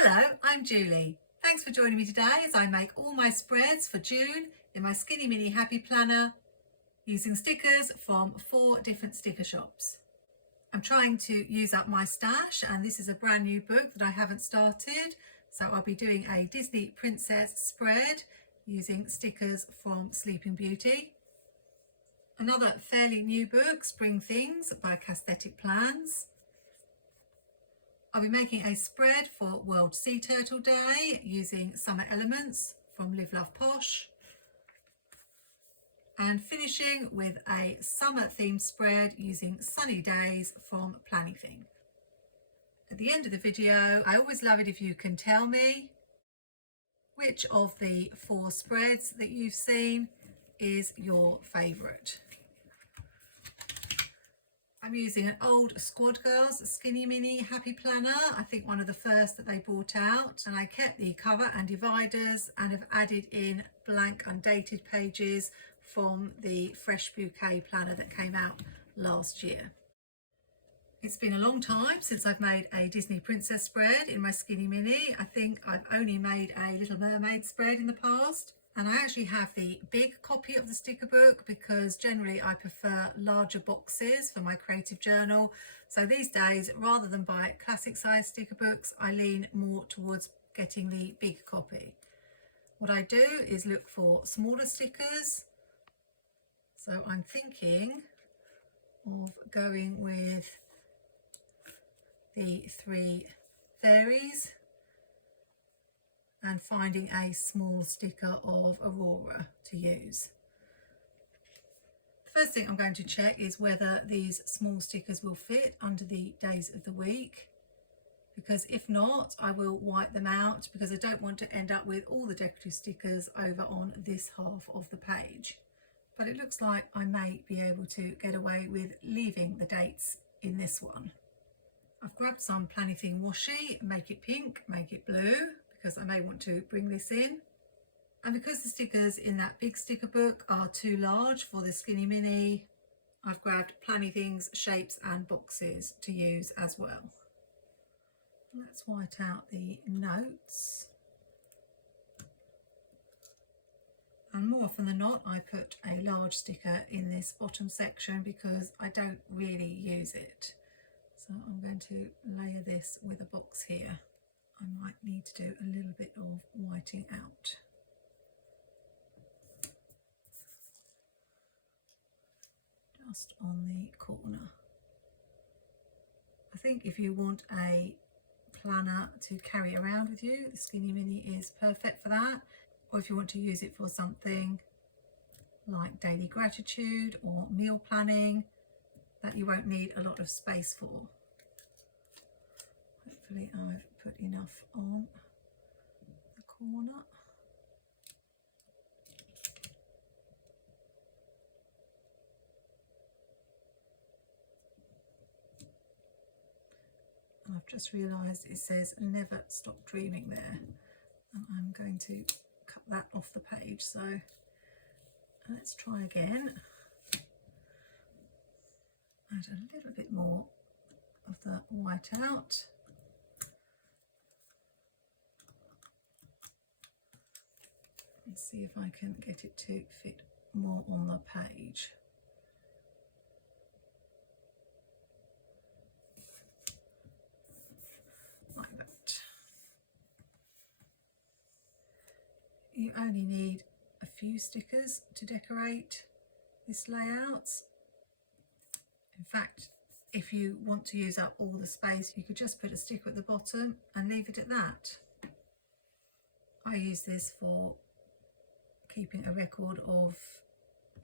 Hello, I'm Julie. Thanks for joining me today as I make all my spreads for June in my Skinny Mini Happy Planner using stickers from 4 different sticker shops. I'm trying to use up my stash, and this is a brand new book that I haven't started, so I'll be doing a Disney Princess spread using stickers from Sleeping Beauty. Another fairly new book, Spring Things by Cassthetic Plans. I'll be making a spread for World Sea Turtle Day using Summer Elements from Love Posh, and finishing with a summer themed spread using Sunny Days from Planything. At the end of the video, I always love it if you can tell me which of the 4 spreads that you've seen is your favourite. I'm using an old Squad Girls Skinny Mini Happy Planner, I think one of the first that they brought out, and I kept the cover and dividers and have added in blank undated pages from the Fresh Bouquet planner that came out last year. It's been a long time since I've made a Disney Princess spread in my Skinny Mini. I think I've only made a Little Mermaid spread in the past. And I actually have the big copy of the sticker book because generally I prefer larger boxes for my creative journal. So these days, rather than buy classic size sticker books, I lean more towards getting the big copy. What I do is look for smaller stickers. So I'm thinking of going with the 3 fairies and finding a small sticker of Aurora to use. The first thing I'm going to check is whether these small stickers will fit under the days of the week, because if not, I will wipe them out because I don't want to end up with all the decorative stickers over on this half of the page. But it looks like I may be able to get away with leaving the dates in this one. I've grabbed some Planything washi, make it pink, make it blue, because I may want to bring this in. And because the stickers in that big sticker book are too large for the Skinny Mini, I've grabbed Planything's shapes and boxes to use as well. Let's white out the notes. And more often than not, I put a large sticker in this bottom section because I don't really use it. So I'm going to layer this with a box here. I might need to do a little bit of whiting out. Just on the corner. I think if you want a planner to carry around with you, the Skinny Mini is perfect for that. Or if you want to use it for something like daily gratitude or meal planning that you won't need a lot of space for. Hopefully I've put enough on the corner. And I've just realised it says never stop dreaming there, and I'm going to cut that off the page. So let's try again. Add a little bit more of the white out. And see if I can get it to fit more on the page. Like that. You only need a few stickers to decorate this layout. In fact, if you want to use up all the space, you could just put a sticker at the bottom and leave it at that. I use this for keeping a record of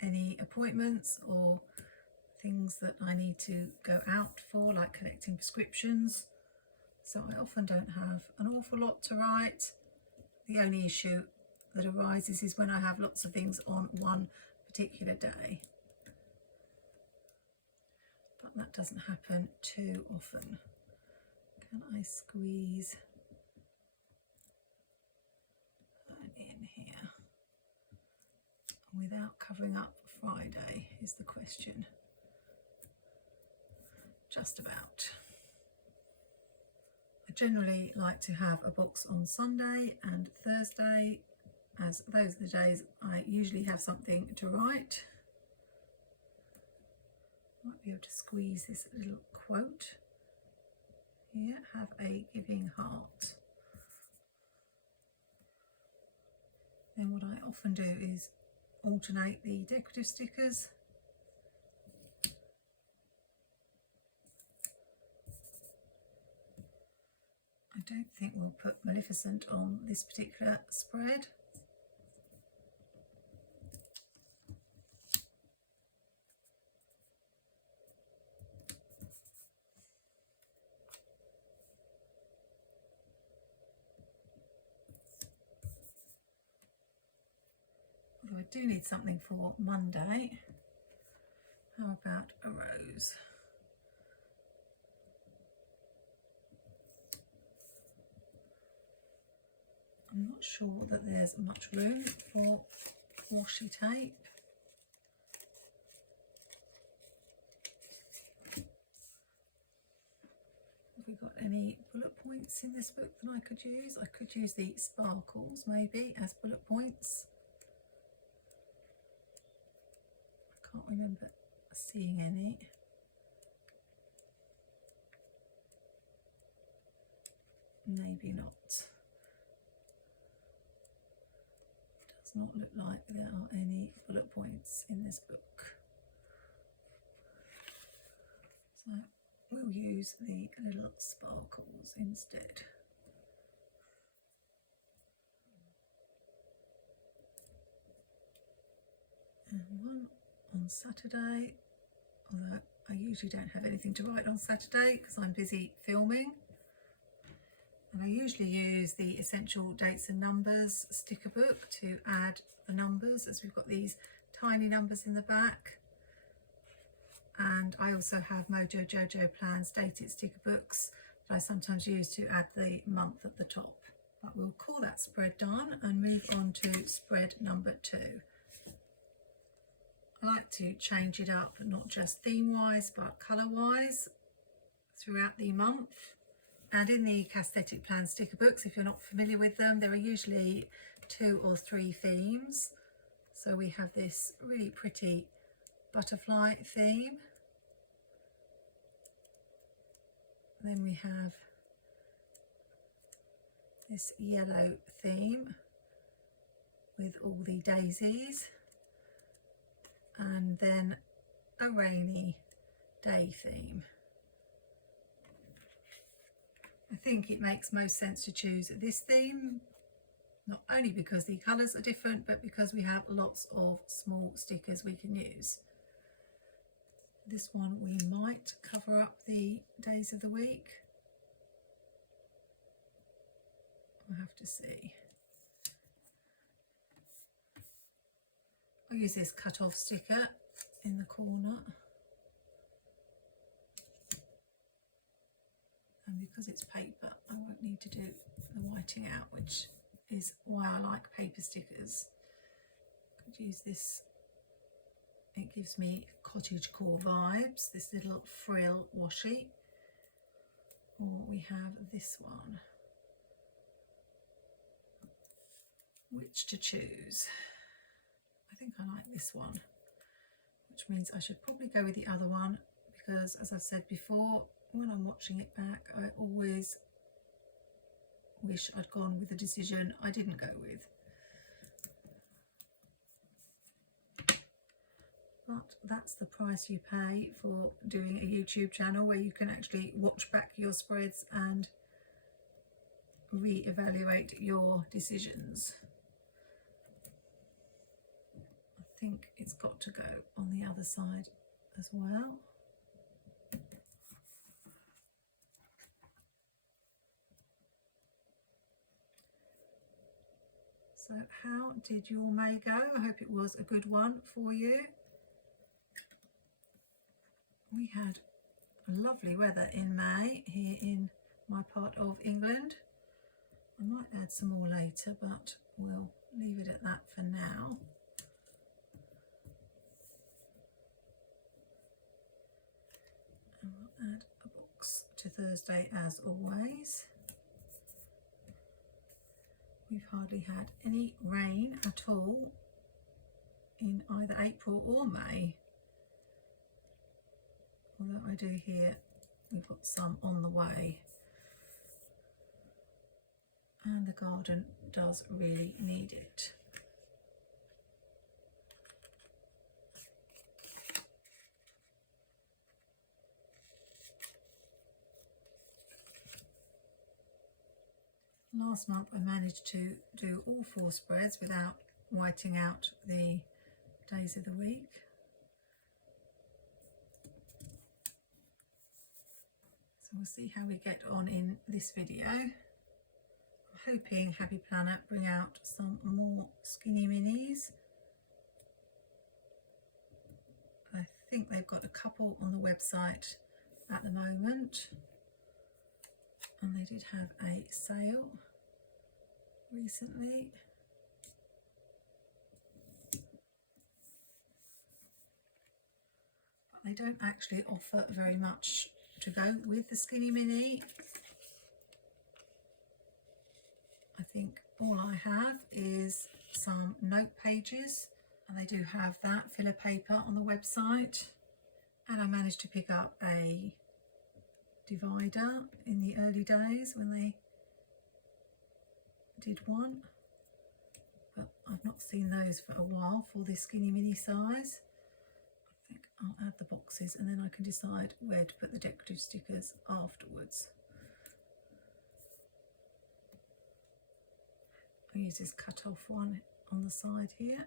any appointments or things that I need to go out for, like collecting prescriptions. So I often don't have an awful lot to write. The only issue that arises is when I have lots of things on one particular day. But that doesn't happen too often. Can I squeeze that in here without covering up Friday is the question. Just about. I generally like to have a box on Sunday and Thursday, as those are the days I usually have something to write. Might be able to squeeze this little quote here, have a giving heart. Then what I often do is alternate the decorative stickers. I don't think we'll put Maleficent on this particular spread. Although I do need something for Monday. How about a rose? I'm not sure that there's much room for washi tape. Have we got any bullet points in this book that I could use? I could use the sparkles maybe as bullet points. I can't remember seeing any. Maybe not. Does not look like there are any bullet points in this book. So we'll use the little sparkles instead. And one on Saturday, although I usually don't have anything to write on Saturday because I'm busy filming. And I usually use the Essential Dates and Numbers sticker book to add the numbers, as we've got these tiny numbers in the back. And I also have Mojo Jojo Plans dated sticker books that I sometimes use to add the month at the top. But we'll call that spread done and move on to spread number 2. I like to change it up, not just theme-wise but colour-wise throughout the month. And in the Cassthetic Plans sticker books, if you're not familiar with them, there are usually 2 or 3 themes. So we have this really pretty butterfly theme. Then we have this yellow theme with all the daisies. And then a rainy day theme. I think it makes most sense to choose this theme, not only because the colours are different, but because we have lots of small stickers we can use. This one we might cover up the days of the week. I'll have to see. I'll use this cut off sticker in the corner. And because it's paper, I won't need to do the whiting out, which is why I like paper stickers. I could use this, it gives me cottagecore vibes, this little frill washi. Or we have this one. Which to choose? I think I like this one, which means I should probably go with the other one, because as I've said before, when I'm watching it back, I always wish I'd gone with the decision I didn't go with. But that's the price you pay for doing a YouTube channel where you can actually watch back your spreads and re-evaluate your decisions. I think it's got to go on the other side as well. So how did your May go? I hope it was a good one for you. We had lovely weather in May here in my part of England. I might add some more later, but we'll leave it at that for now. And we'll add a box to Thursday as always. We've hardly had any rain at all in either April or May. Although I do hear we've got some on the way. And the garden does really need it. Last month I managed to do all 4 spreads without whiting out the days of the week. So we'll see how we get on in this video. I'm hoping Happy Planner bring out some more skinny minis. I think they've got a couple on the website at the moment. And they did have a sale recently. But they don't actually offer very much to go with the Skinny Mini. I think all I have is some note pages, and they do have that filler paper on the website. And I managed to pick up a divider in the early days when they did one, but I've not seen those for a while for this Skinny Mini size. I think I'll add the boxes and then I can decide where to put the decorative stickers afterwards. I use this cut off one on the side here,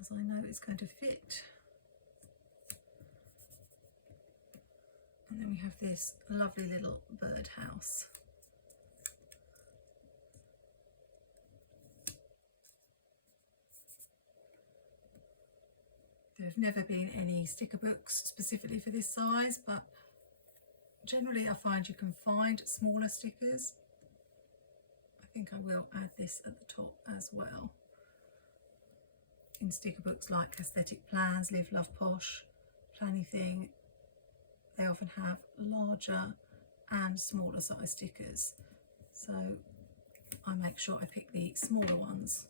as I know it's going to fit. And then we have this lovely little birdhouse. There have never been any sticker books specifically for this size, but generally I find you can find smaller stickers. I think I will add this at the top as well. In sticker books like Cassthetic Plans, Love Posh, Planything, they often have larger and smaller size stickers, so I make sure I pick the smaller ones.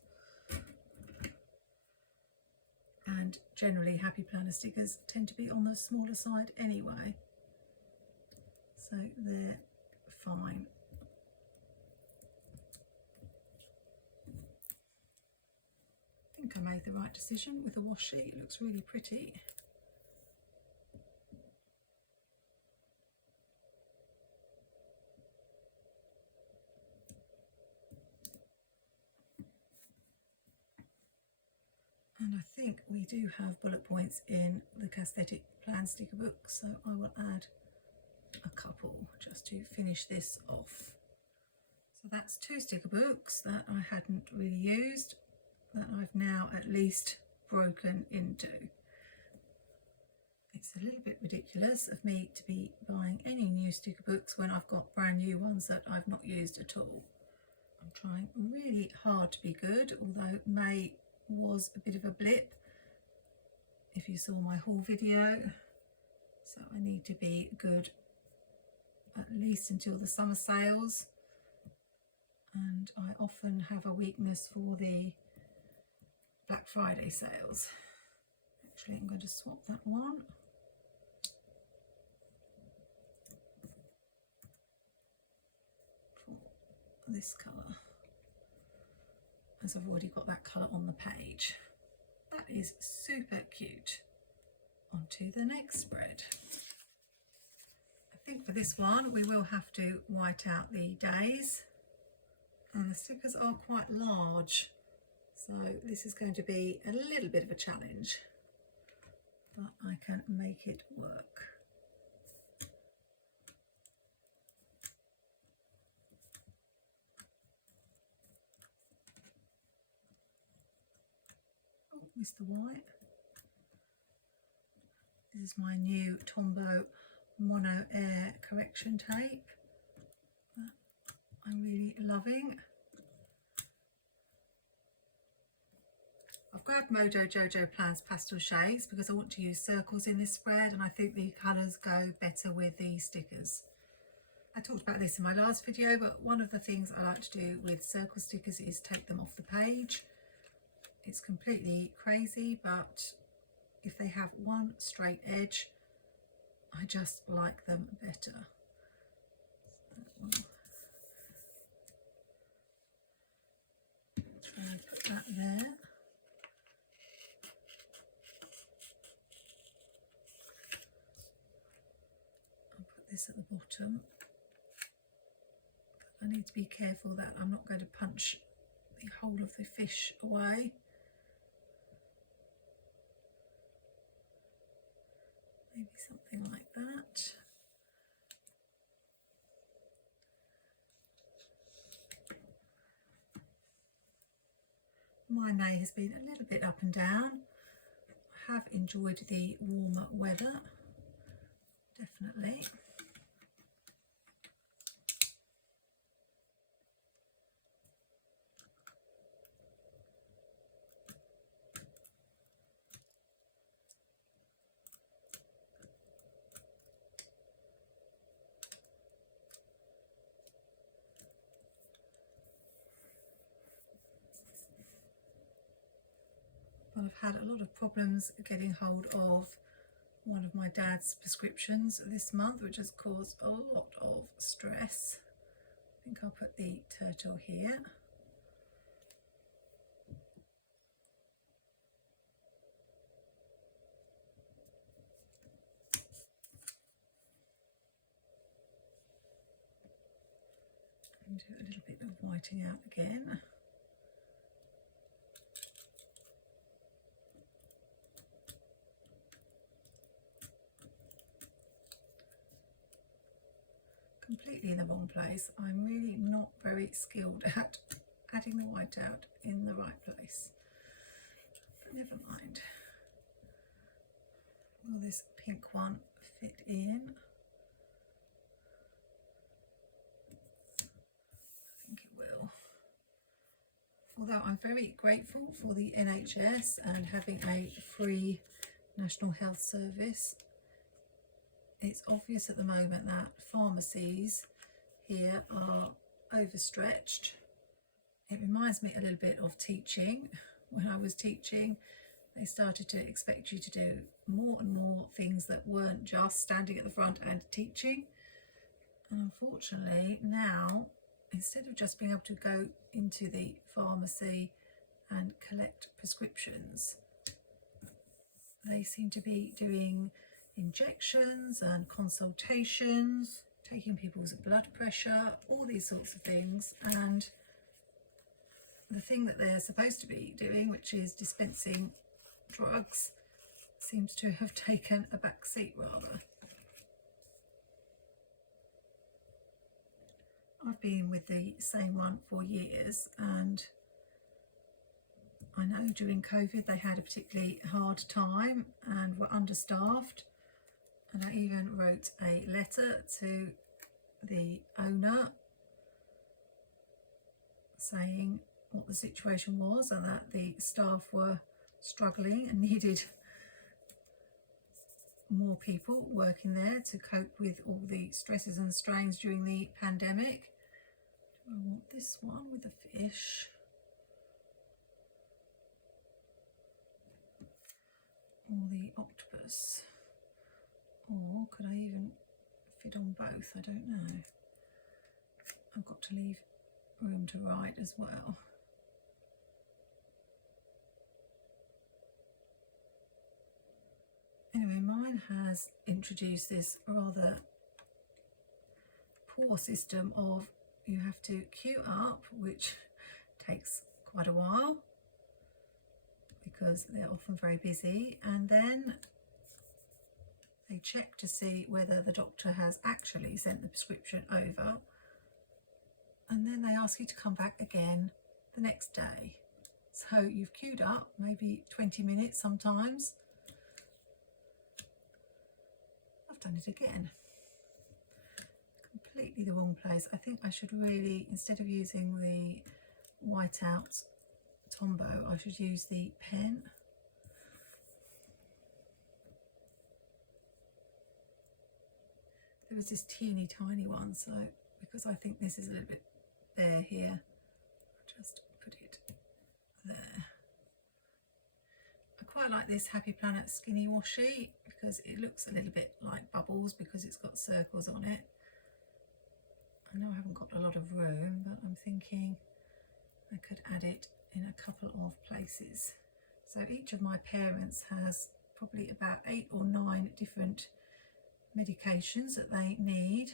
And generally Happy Planner stickers tend to be on the smaller side anyway, so they're fine. I think I made the right decision with the washi. It looks really pretty. And I think we do have bullet points in the Cassthetic Plans sticker book, so I will add a couple just to finish this off. So that's 2 sticker books that I hadn't really used, that I've now at least broken into. It's a little bit ridiculous of me to be buying any new sticker books when I've got brand new ones that I've not used at all. I'm trying really hard to be good, although May was a bit of a blip if you saw my haul video, so I need to be good at least until the summer sales, and I often have a weakness for the Black Friday sales. Actually, I'm going to swap that one. For this colour, as I've already got that colour on the page. That is super cute. On to the next spread. I think for this one we will have to white out the days, and the stickers are quite large, so this is going to be a little bit of a challenge, but I can make it work. Missed the white. This is my new Tombow Mono Air correction tape that I'm really loving. I've grabbed Mojo Jojo Plans pastel shades because I want to use circles in this spread, and I think the colours go better with the stickers. I talked about this in my last video, but one of the things I like to do with circle stickers is take them off the page. It's completely crazy, but if they have one straight edge, I just like them better. Try and put that there. I'll put this at the bottom. I need to be careful that I'm not going to punch the whole of the fish away. Maybe something like that. My May has been a little bit up and down. I have enjoyed the warmer weather, definitely. But I've had a lot of problems getting hold of one of my dad's prescriptions this month, which has caused a lot of stress. I think I'll put the turtle here. And do a little bit of whiting out again. Completely in the wrong place. I'm really not very skilled at adding the white out in the right place. But never mind. Will this pink one fit in? I think it will. Although I'm very grateful for the NHS and having a free National Health Service, it's obvious at the moment that pharmacies here are overstretched. It reminds me a little bit of teaching. When I was teaching, they started to expect you to do more and more things that weren't just standing at the front and teaching. And unfortunately now, instead of just being able to go into the pharmacy and collect prescriptions, they seem to be doing injections and consultations, taking people's blood pressure, all these sorts of things. And the thing that they're supposed to be doing, which is dispensing drugs, seems to have taken a back seat rather. I've been with the same one for years, and I know during COVID they had a particularly hard time and were understaffed. And I even wrote a letter to the owner saying what the situation was and that the staff were struggling and needed more people working there to cope with all the stresses and strains during the pandemic. Do I want this one with the fish? Or the octopus? Or could I even fit on both? I don't know. I've got to leave room to write as well. Anyway, mine has introduced this rather poor system of you have to queue up, which takes quite a while because they're often very busy, and then they check to see whether the doctor has actually sent the prescription over, and then they ask you to come back again the next day. So you've queued up maybe 20 minutes sometimes. I've done it again. Completely the wrong place. I think I should really, instead of using the whiteout Tombow, I should use the pen. there was this teeny tiny one, so because I think this is a little bit bare here, I'll just put it there. I quite like this Happy Planet Skinny Washi because it looks a little bit like bubbles because it's got circles on it. I know I haven't got a lot of room, but I'm thinking I could add it in a couple of places. So each of my parents has probably about 8 or 9 different medications that they need,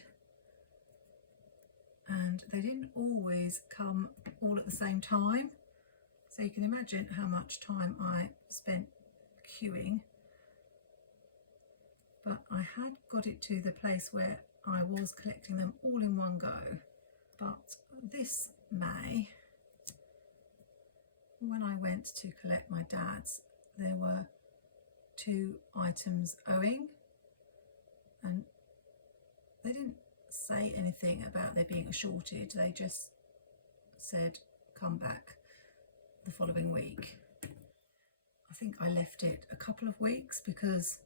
and they didn't always come all at the same time, so you can imagine how much time I spent queuing. But I had got it to the place where I was collecting them all in one go. But this May, when I went to collect my dad's, there were 2 items owing, and they didn't say anything about there being a shortage. They just said come back the following week. I think I left it a couple of weeks because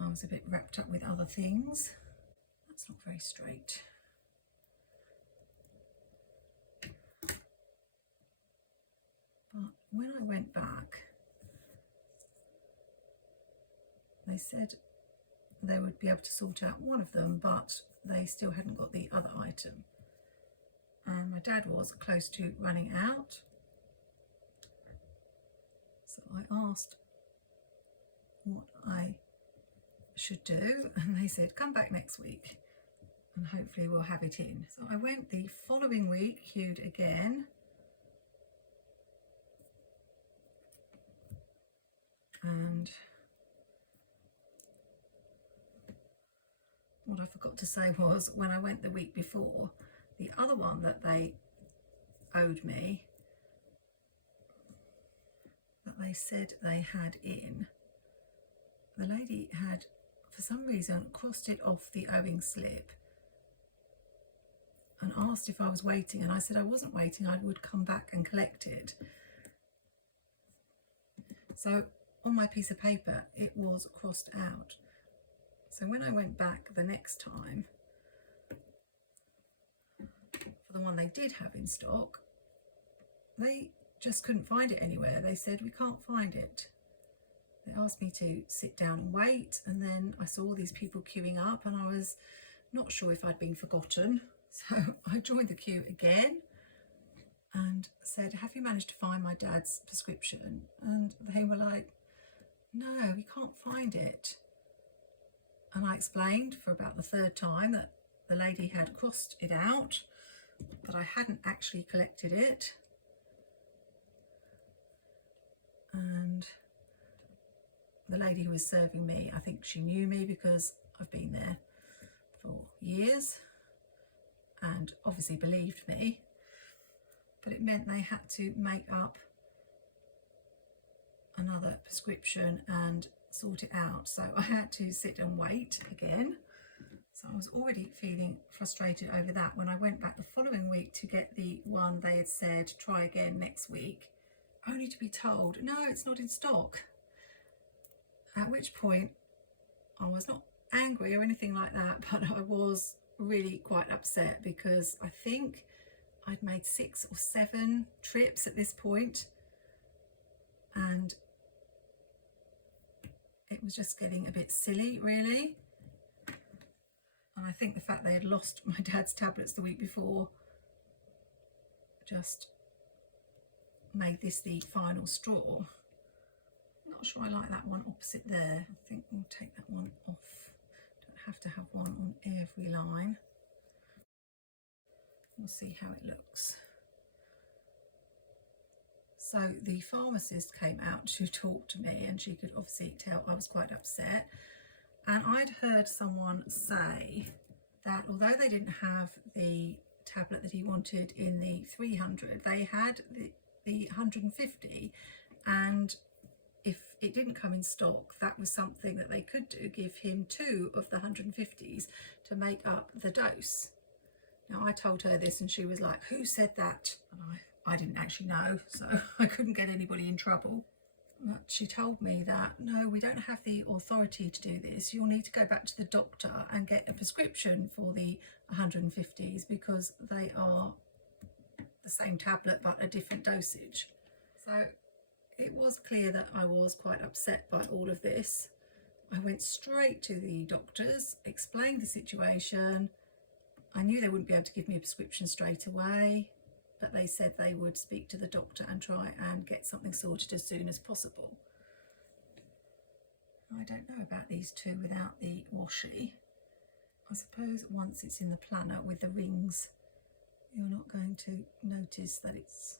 I was a bit wrapped up with other things. That's not very straight. But when I went back, they said they would be able to sort out one of them, but they still hadn't got the other item. And my dad was close to running out. So I asked what I should do, and they said come back next week and hopefully we'll have it in. So I went the following week, queued again, and what I forgot to say was when I went the week before, the other one that they owed me, that they said they had in, the lady had for some reason crossed it off the owing slip and asked if I was waiting, and I said I wasn't waiting, I would come back and collect it. So on my piece of paper it was crossed out. So when I went back the next time for the one they did have in stock, they just couldn't find it anywhere. They said we can't find it. They asked me to sit down and wait, and then I saw these people queuing up and I was not sure if I'd been forgotten. So I joined the queue again and said, have you managed to find my dad's prescription? And they were like, no, we can't find it. And I explained for about the 3rd time that the lady had crossed it out, but I hadn't actually collected it. And the lady who was serving me, I think she knew me because I've been there for years and obviously believed me, but it meant they had to make up another prescription and sort it out. So I had to sit and wait again. So I was already feeling frustrated over that when I went back the following week to get the one they had said try again next week, only to be told, no, it's not in stock. At which point I was not angry or anything like that, but I was really quite upset because I think I'd made 6 or 7 trips at this point, and it was just getting a bit silly really. And I think the fact they had lost my dad's tablets the week before just made this the final straw. Not sure I like that one opposite there. I think we'll take that one off. Don't have to have one on every line. We'll see how it looks. So the pharmacist came out to talk to me, and she could obviously tell I was quite upset. And I'd heard someone say that although they didn't have the tablet that he wanted in the 300, they had the 150, and if it didn't come in stock, that was something that they could do, give him 2 of the 150s to make up the dose. Now I told her this and she was like, who said that? And I didn't actually know, so I couldn't get anybody in trouble. But she told me that, no, we don't have the authority to do this. You'll need to go back to the doctor and get a prescription for the 150s because they are the same tablet but a different dosage. So it was clear that I was quite upset by all of this. I went straight to the doctors, explained the situation. I knew they wouldn't be able to give me a prescription straight away, but they said they would speak to the doctor and try and get something sorted as soon as possible. I don't know about these two without the washi. I suppose once it's in the planner with the rings, you're not going to notice that it's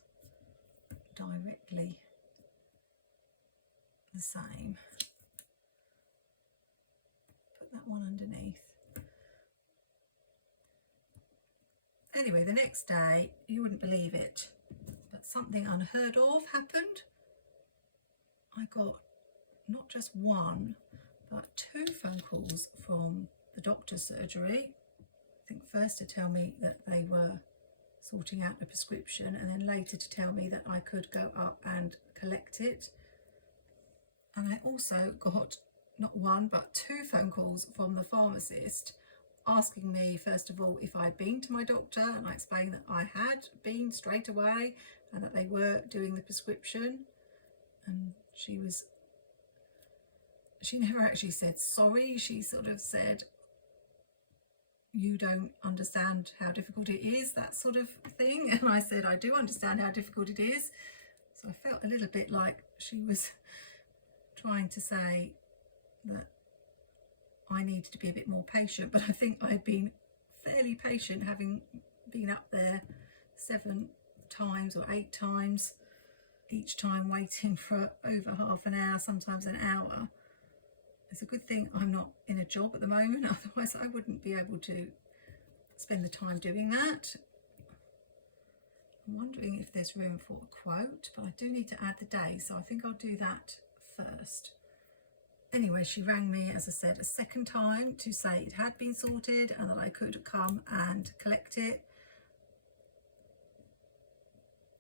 directly the same. Put that one underneath. Anyway, the next day, you wouldn't believe it, but something unheard of happened. I got not just one, but 2 phone calls from the doctor's surgery. I think first to tell me that they were sorting out the prescription, and then later to tell me that I could go up and collect it. And I also got not 1 but 2 phone calls from the pharmacist asking me first of all if I'd been to my doctor, and I explained that I had been straight away and that they were doing the prescription. And she never actually said sorry. She sort of said, you don't understand how difficult it is, that sort of thing. And I said, I do understand how difficult it is. So I felt a little bit like she was trying to say that I needed to be a bit more patient, but I think I'd been fairly patient, having been up there 7 times or 8 times, each time waiting for over half an hour, sometimes an hour. It's a good thing I'm not in a job at the moment, otherwise I wouldn't be able to spend the time doing that. I'm wondering if there's room for a quote, but I do need to add the day, so I think I'll do that first. Anyway, she rang me, as I said, a second time to say it had been sorted and that I could come and collect it.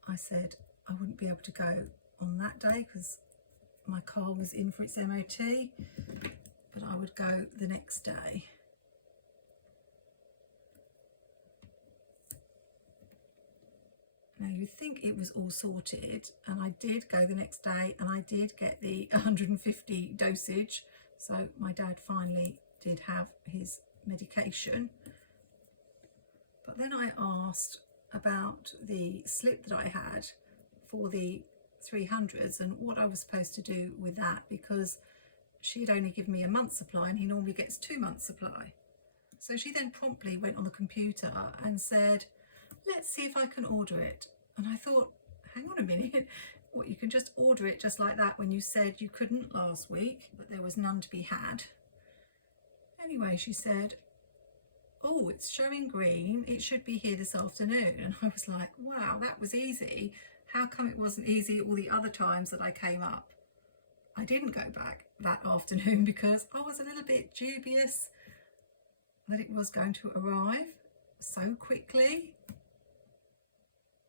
I said I wouldn't be able to go on that day because my car was in for its MOT, but I would go the next day. Now you'd think it was all sorted, and I did go the next day and I did get the 150 dosage, so my dad finally did have his medication. But then I asked about the slip that I had for the 300s and what I was supposed to do with that, because she had only given me a month's supply and he normally gets 2 months supply. So she then promptly went on the computer and said, let's see if I can order it. And I thought, hang on a minute, what, you can just order it just like that when you said you couldn't last week, but there was none to be had? Anyway, she said, oh, it's showing green, it should be here this afternoon. And I was like, wow, that was easy. How come it wasn't easy all the other times that I came up? I didn't go back that afternoon because I was a little bit dubious that it was going to arrive so quickly.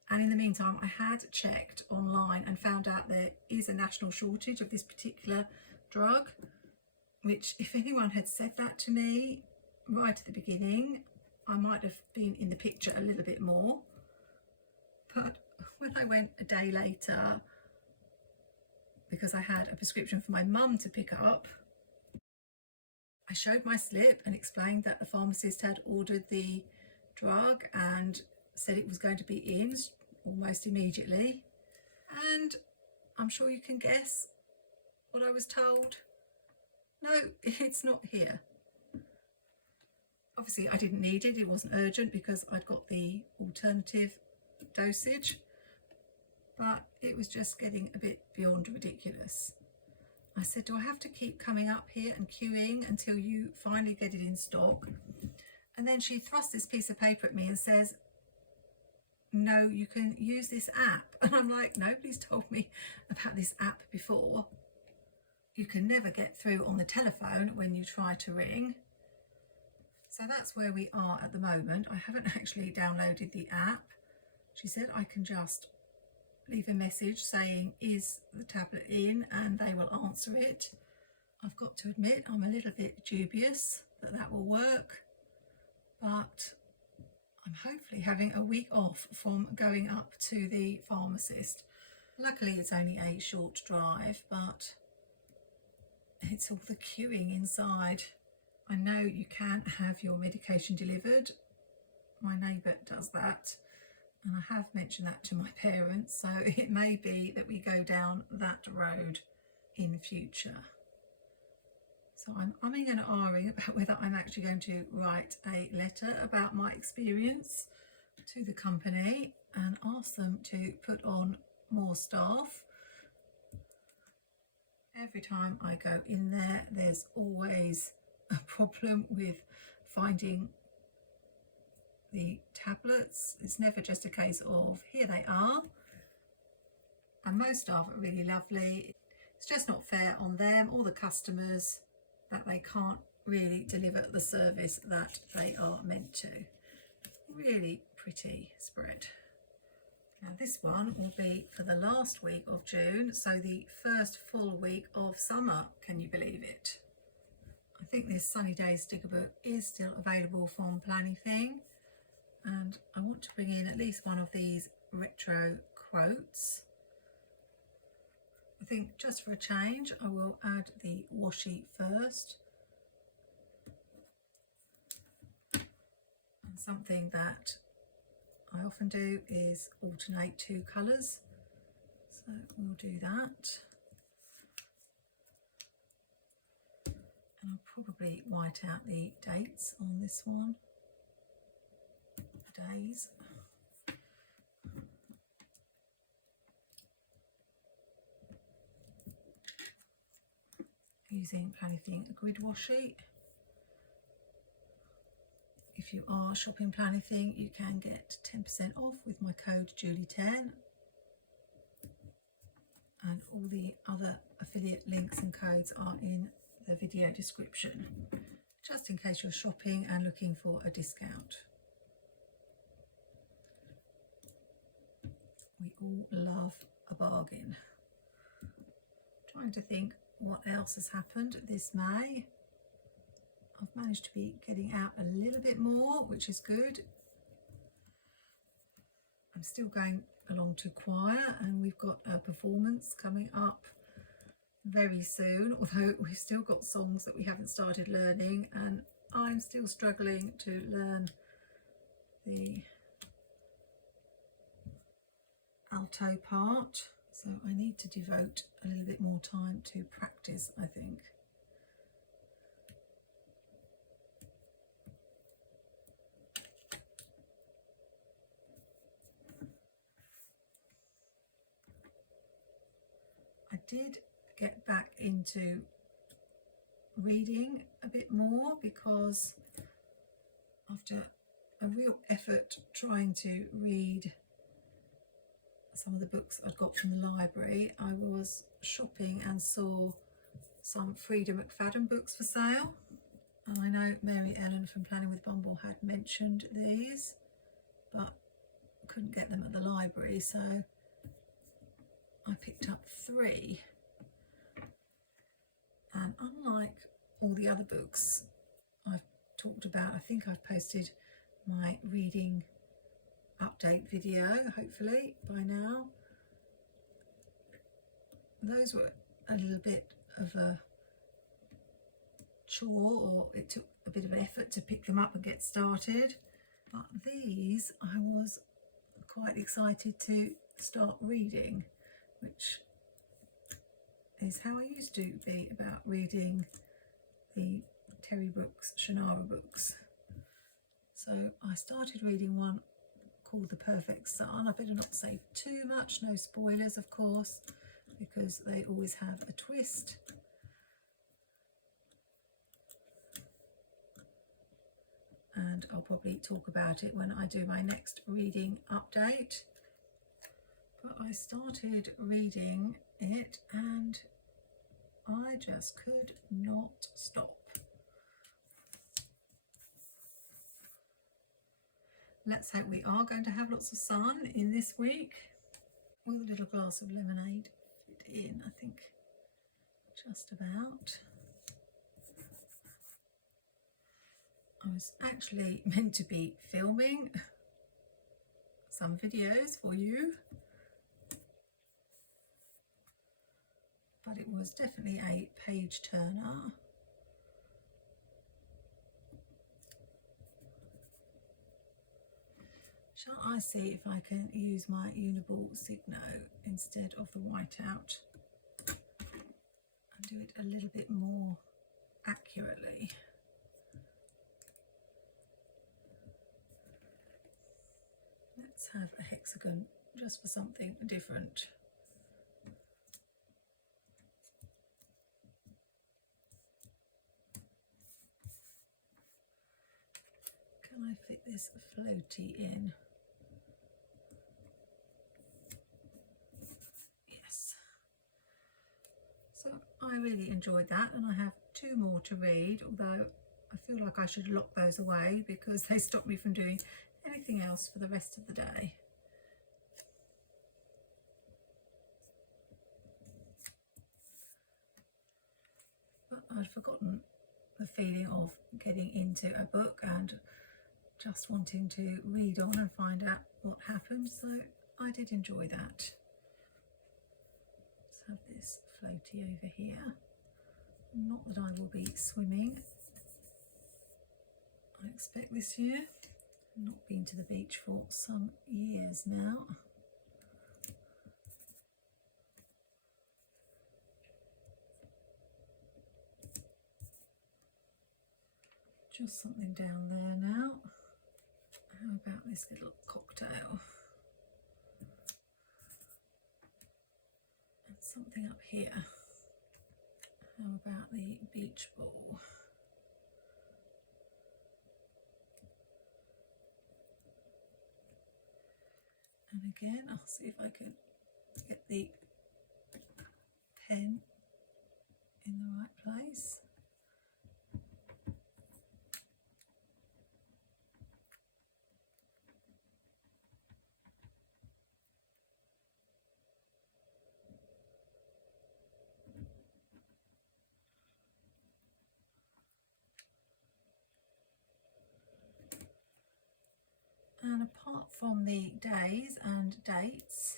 And in the meantime, I had checked online and found out there is a national shortage of this particular drug, which if anyone had said that to me right at the beginning, I might have been in the picture a little bit more. But when I went a day later, because I had a prescription for my mum to pick up, I showed my slip and explained that the pharmacist had ordered the drug and said it was going to be in almost immediately. And I'm sure you can guess what I was told. No, it's not here. Obviously I didn't need it, it wasn't urgent because I'd got the alternative dosage, but it was just getting a bit beyond ridiculous. I said, do I have to keep coming up here and queuing until you finally get it in stock? And then she thrust this piece of paper at me and says, no, you can use this app. And I'm like, nobody's told me about this app before. You can never get through on the telephone when you try to ring. So that's where we are at the moment. I haven't actually downloaded the app. She said I can just leave a message saying, is the tablet in, and they will answer it. I've got to admit I'm a little bit dubious that that will work, but I'm hopefully having a week off from going up to the pharmacist. Luckily it's only a short drive, but it's all the queuing inside. I know you can have your medication delivered. My neighbour does that, and I have mentioned that to my parents, so it may be that we go down that road in future. So I'm umming and ahhing about whether I'm actually going to write a letter about my experience to the company and ask them to put on more staff. Every time I go in there, there's always a problem with finding the tablets. It's never just a case of here they are, and most staff are really lovely. It's just not fair on them or the customers that they can't really deliver the service that they are meant to. Really pretty spread. Now this one will be for the last week of June, so the first full week of summer. Can you believe it? I think this Sunny Days sticker book is still available from Planything, and I want to bring in at least one of these retro quotes. I think just for a change I will add the washi first, and something that I often do is alternate two colours, so we'll do that. And I'll probably white out the dates on this one, the days. Using Planything grid washi. If you are shopping Planything, you can get 10% off with my code Julie10, and all the other affiliate links and codes are in the video description, just in case you're shopping and looking for a discount. We all love a bargain. Trying to think what else has happened this May. I've managed to be getting out a little bit more, which is good. I'm still going along to choir, and we've got a performance coming up very soon, although we've still got songs that we haven't started learning, and I'm still struggling to learn the alto part, so I need to devote a little bit more time to practice, I think. I did get back into reading a bit more because after a real effort trying to read some of the books I'd got from the library, I was shopping and saw some Frida McFadden books for sale. And I know Mary Ellen from Planning with Bumble had mentioned these, but couldn't get them at the library, so I picked up 3. And unlike all the other books I've talked about, I think I've posted my reading update video, hopefully by now. Those were a little bit of a chore, or it took a bit of an effort to pick them up and get started. But these I was quite excited to start reading, which is how I used to be about reading the Terry Brooks Shannara books. So I started reading one called The Perfect Son. I better not say too much, no spoilers of course, because they always have a twist. And I'll probably talk about it when I do my next reading update. But I started reading it and I just could not stop. Let's hope we are going to have lots of sun in this week. will the little glass of lemonade fit in? I think just about. I was actually meant to be filming some videos for you, but it was definitely a page turner. Shall I see if I can use my Uniball Signo instead of the whiteout and do it a little bit more accurately? Let's have a hexagon just for something different. Can I fit this floaty in? Yes. So I really enjoyed that, and I have 2 more to read, although I feel like I should lock those away because they stop me from doing anything else for the rest of the day. But I'd forgotten the feeling of getting into a book and just wanting to read on and find out what happened, so I did enjoy that. Let's have this floaty over here. Not that I will be swimming, I expect, this year. I've not been to the beach for some years now. Just something down there now. How about this little cocktail? And something up here. How about the beach ball? And again, I'll see if I can get the pen in the right place. And apart from the days and dates,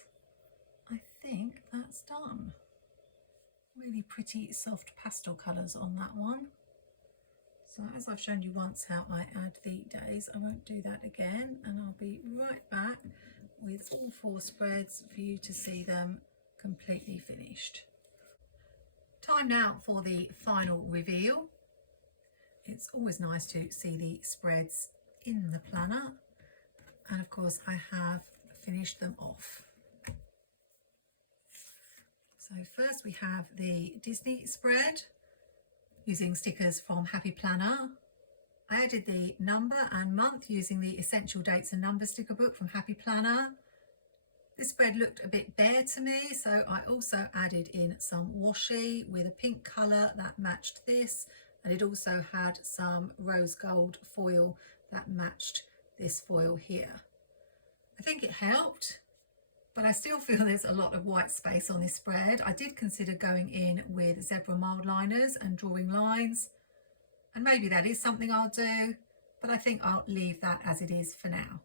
I think that's done. Really pretty soft pastel colours on that one. So as I've shown you once how I add the days, I won't do that again, and I'll be right back with all 4 spreads for you to see them completely finished. Time now for the final reveal. It's always nice to see the spreads in the planner. And of course I have finished them off. So first we have the Disney spread using stickers from Happy Planner. I added the number and month using the Essential Dates and Numbers sticker book from Happy Planner. This spread looked a bit bare to me, so I also added in some washi with a pink colour that matched this, and it also had some rose gold foil that matched this foil here. I think it helped, but I still feel there's a lot of white space on this spread. I did consider going in with zebra mild liners and drawing lines, and maybe that is something I'll do, but I think I'll leave that as it is for now.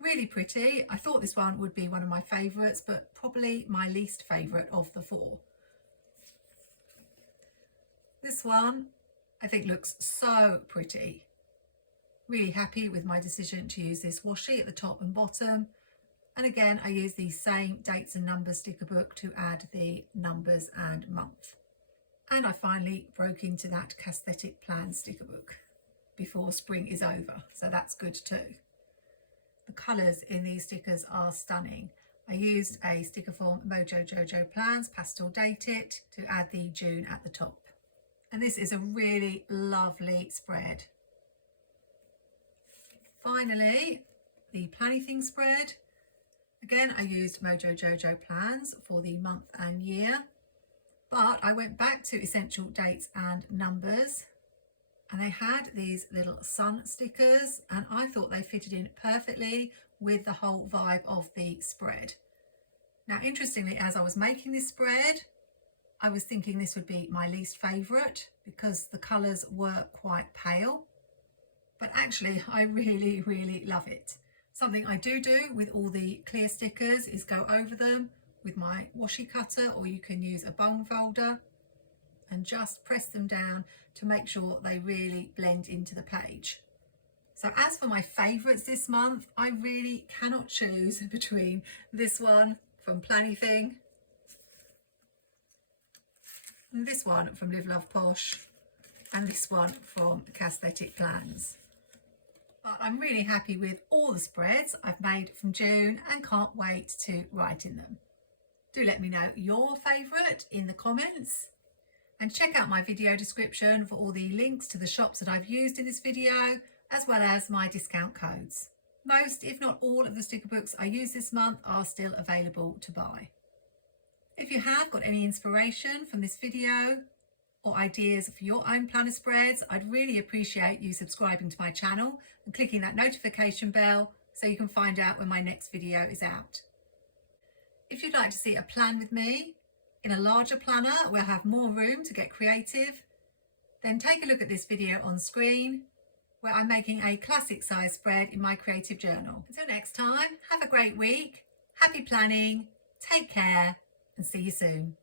Really pretty. I thought this one would be one of my favourites, but probably my least favourite of the 4. This one I think looks so pretty. Really happy with my decision to use this washi at the top and bottom. And again, I use the same dates and numbers sticker book to add the numbers and month. And I finally broke into that Cassthetic Plans sticker book before spring is over, so that's good too. The colours in these stickers are stunning. I used a sticker from Mojo Jojo Plans, pastel dated, to add the June at the top. And this is a really lovely spread. Finally, the Planything spread. Again, I used Mojo Jojo Plans for the month and year, but I went back to Essential Dates and Numbers, and they had these little sun stickers, and I thought they fitted in perfectly with the whole vibe of the spread. Now, interestingly, as I was making this spread, I was thinking this would be my least favourite because the colours were quite pale. But actually, I really, really love it. Something I do with all the clear stickers is go over them with my washi cutter, or you can use a bone folder, and just press them down to make sure they really blend into the page. So as for my favourites this month, I really cannot choose between this one from Planything and this one from Love Posh and this one from Cassthetic Plans. But I'm really happy with all the spreads I've made from June and can't wait to write in them. Do let me know your favourite in the comments, and check out my video description for all the links to the shops that I've used in this video, as well as my discount codes. Most, if not all, of the sticker books I use this month are still available to buy. If you have got any inspiration from this video or ideas for your own planner spreads, I'd really appreciate you subscribing to my channel and clicking that notification bell so you can find out when my next video is out. If you'd like to see a plan with me in a larger planner where I have more room to get creative, then take a look at this video on screen where I'm making a classic size spread in my creative journal. Until next time, have a great week, happy planning, take care, and see you soon.